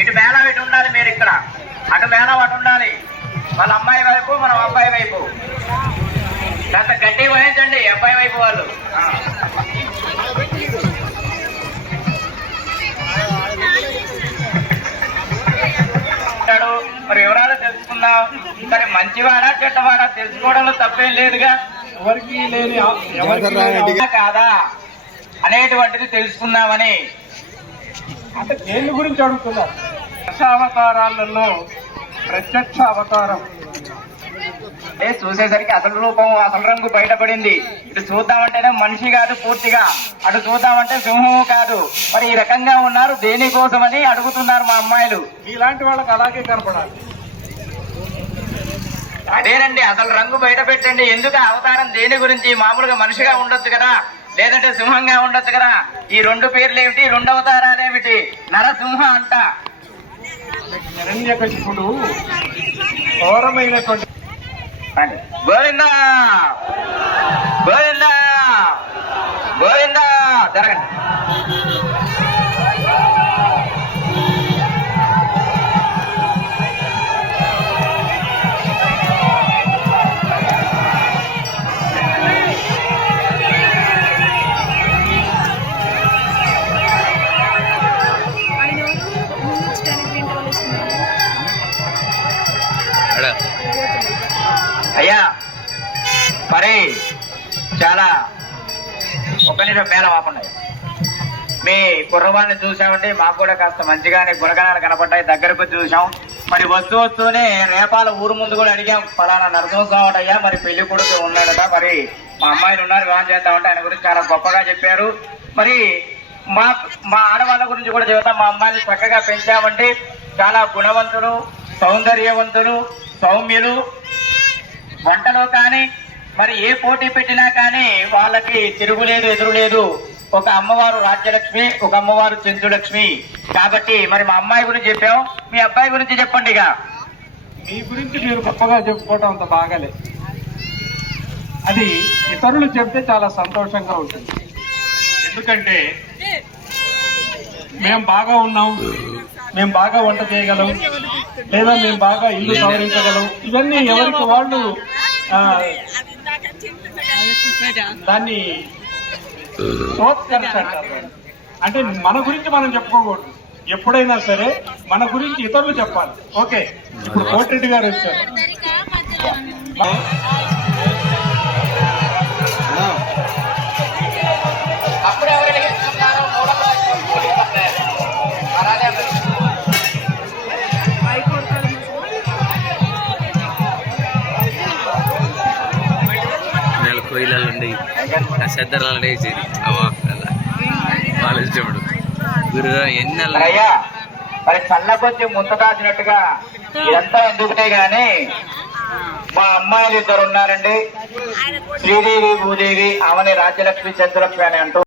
ఇటు మేళం ఇటు ఉండాలి, మీరు ఇక్కడ అటు మేళం అటు ఉండాలి, వాళ్ళ అమ్మాయి వైపు మనం అబ్బాయి వైపు. కాస్త గట్టి వహించండి అబ్బాయి వైపు వాళ్ళు. మరి వివరాలు తెలుసుకుందాం. మరి మంచివాడా చెడ్డవాడా తెలుసుకోవడంలో తప్పేం లేదుగా, ఎవరికి లేని కాదా అనేటువంటిది తెలుసుకుందామని. అంటే దేని గురించి అడుగుతున్నారు? దశావతారాలలో ప్రత్యక్ష అవతారం చూసేసరికి అసలు రూపం అసలు రంగు బయటపడింది. ఇటు చూద్దామంటేనే మనిషి కాదు పూర్తిగా, అటు చూద్దామంటే సింహము కాదు. మరి ఈ రకంగా ఉన్నారు దేనికోసమని అడుగుతున్నారు మా అమ్మాయిలు. ఇలాంటి వాళ్ళకి అలాగే కనపడాలి. అదేనండి, అసలు రంగు బయట పెట్టండి. ఎందుకు అవతారం దేని గురించి? మామూలుగా మనిషిగా ఉండొచ్చు కదా, లేదంటే సింహంగా ఉండొచ్చు కదా. ఈ రెండు పేర్లు ఏమిటి, రెండు అవతారాలేమిటి? నరసింహ అంట. హిరణ్యకశిపుడు ఘోరమైనటువంటి గోవిందా గోవిందా గోవిందా జరగండి. అయ్యా మరి చాలా ఒక్క నిమిషం మేళం ఆపండి. మీ కుర్రవాళ్ళని చూసామంటే మాకు కూడా కాస్త మంచిగానే గుణగణాలు కనపడ్డాయి, దగ్గరకు చూసాం. మరి వస్తూనే రేపాల ఊరు ముందు కూడా అడిగాం, ఫలానా నరసింహస్వామి అయ్యా మరి పెళ్లి కొడుకు ఉన్నాడుగా, మరి మా అమ్మాయిలు ఉన్నారు వివాహం చేద్దామంటే ఆయన గురించి చాలా గొప్పగా చెప్పారు. మరి మా ఆడవాళ్ళ గురించి కూడా చెబుతాం. మా అమ్మాయిని చక్కగా పెంచామంటే చాలా గుణవంతులు, సౌందర్యవంతులు, సౌమ్యులు. వంటలో కానీ మరి ఏ పోటీ పెట్టినా కానీ వాళ్ళకి తిరుగులేదు, ఎదురులేదు. ఒక అమ్మవారు రాజ్యలక్ష్మి, ఒక అమ్మవారు చెంచులక్ష్మి. కాబట్టి మరి మా అమ్మాయి గురించి చెప్పాం, మీ అబ్బాయి గురించి చెప్పండి. ఇక మీ గురించి మీరు గొప్పగా చెప్పుకోవటం అంత బాగాలే, అది ఇతరులు చెప్తే చాలా సంతోషంగా ఉంటుంది. ఎందుకంటే మేము బాగా ఉన్నాం, మేము బాగా వంట చేయగలం, లేదా మేము బాగా ఇల్లు సవరించగలం, ఇవన్నీ ఎవరికి వాళ్ళు దాన్ని అంటే మన గురించి మనం చెప్పుకోకూడదు. ఎప్పుడైనా సరే మన గురించి ఇతరులు చెప్పాలి. ఓకే, ఇప్పుడు కోటిరెడ్డి గారు వచ్చారు. కోయిలండి శ్రద్ధలు వేసేది ఆలోచించడు గురు ఎన్ని మరి చల్ల కొద్ది ముందు కాసినట్టుగా ఇదంతా ఎందుకునే గాని మా అమ్మాయిలు ఇద్దరు ఉన్నారండి, శ్రీదేవి భూదేవి, ఆమెని రాజ్యలక్ష్మి చంద్రలక్ష్మి అని అంటూ